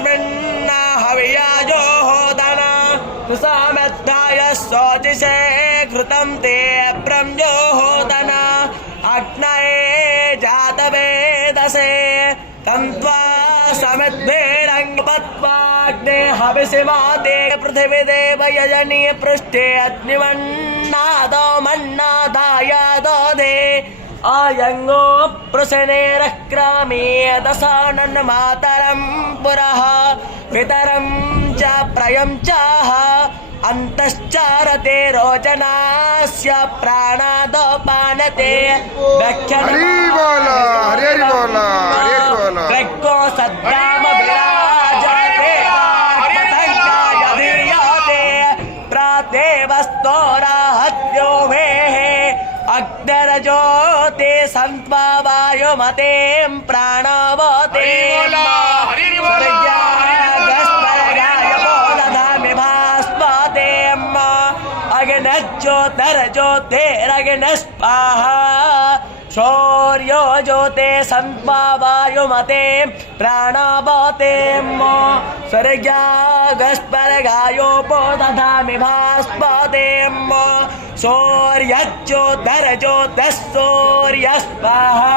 तस्मिन् हवियाजो होदन कुसामध्याय सोतिषे घृतं ते ब्रह्मजो होदन अग्नये जातवेदसे तन्त्वा समिद्भिरङ्गपत्वाग्ने हविषिमाते पृथिवी देव यजनी पृष्ठे अग्निमन्नादो मन्नादाय ददे आयंगो प्रसनेरक्रामे दशानन मातरं पुरः पितरं च प्रयं चाह अंतश्चारते रोचनास्य प्राणादपानते व्यख्याको सद्दाम विराजते आत्मसंख्याय धीयते प्रातेवस्तोराहत्यो भेः अग्निरजोते सन्त्वा वायुमते प्राणवते अग्नज्योतिरग्नस्पाहा शौर्यो ज्योते सन्त्वा वायुमते प्राणवते स्वर्गागस्पर्गायोपो दधामि भास्पते शौर्यज्योतिरज्योतिः शौर्यस्पाहा।